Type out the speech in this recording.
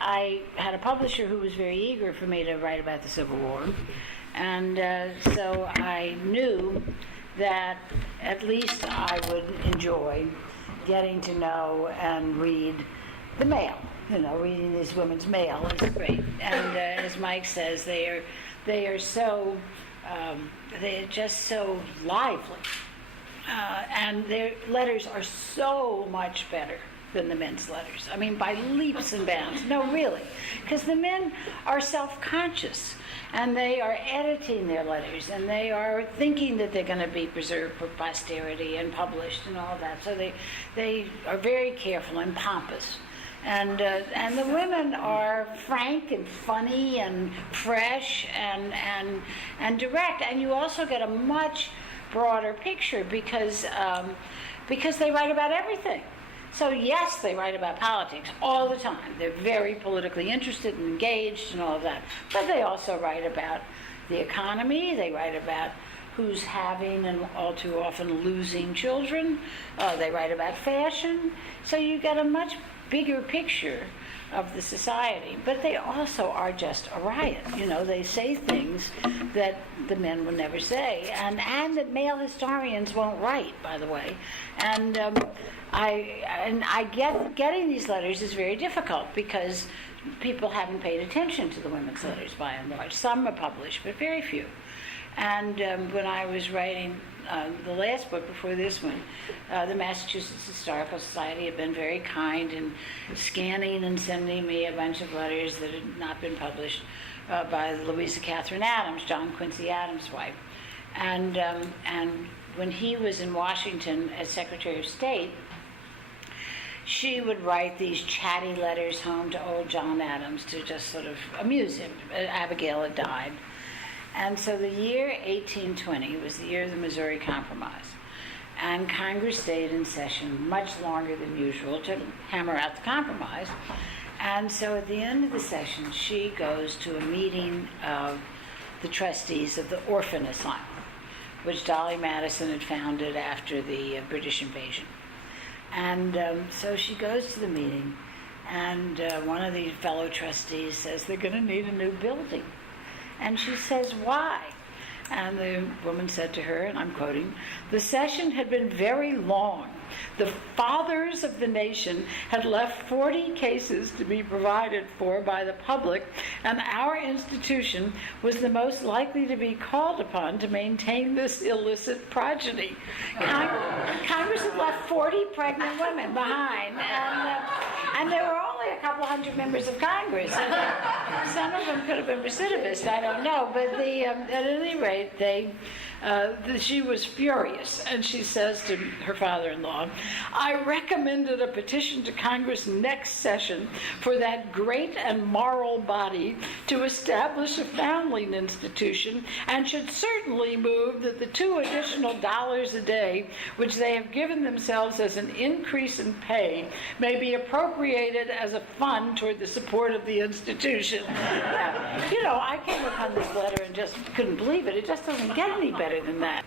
I had a publisher who was very eager for me to write about the Civil War, and so I knew that at least I would enjoy getting to know and read the mail. Reading these women's mail is great. And as Mike says, they are so they are just so lively, and their letters are so much better than the men's letters. I mean, by leaps and bounds. No, really. Because the men are self-conscious, and they are editing their letters, and they are thinking that they're going to be preserved for posterity and published and all that. So they are very careful and pompous. And the women are frank and funny and fresh and direct. And you also get a much broader picture because they write about everything. So yes, they write about politics all the time. They're very politically interested and engaged and all of that. But they also write about the economy. They write about who's having and all too often losing children. They write about fashion. So you get a much bigger picture of the society. But they also are just a riot. They say things that the men would never say, and that male historians won't write, by the way. And getting these letters is very difficult because people haven't paid attention to the women's letters by and large. Some are published, but very few. And when I was writing the last book before this one, the Massachusetts Historical Society had been very kind in scanning and sending me a bunch of letters that had not been published by Louisa Catherine Adams, John Quincy Adams' wife. And when he was in Washington as Secretary of State, she would write these chatty letters home to old John Adams to just sort of amuse him. Abigail had died. And so the year 1820 was the year of the Missouri Compromise. And Congress stayed in session much longer than usual to hammer out the compromise. And so at the end of the session, she goes to a meeting of the trustees of the Orphan Asylum, which Dolly Madison had founded after the British invasion. And so she goes to the meeting, and one of the fellow trustees says they're going to need a new building. And she says, why? And the woman said to her, and I'm quoting, "The session had been very long. The fathers of the nation had left 40 cases to be provided for by the public, and our institution was the most likely to be called upon to maintain this illicit progeny." Congress had left 40 pregnant women behind, and there were only a couple hundred members of Congress. And some of them could have been recidivist, I don't know, but at any rate, she was furious, and she says to her father-in-law, "I recommended a petition to Congress next session for that great and moral body to establish a foundling institution, and should certainly move that the $2 additional a day, which they have given themselves as an increase in pay, may be appropriated as a fund toward the support of the institution." I came upon this letter and just couldn't believe it. It just doesn't get any better than that.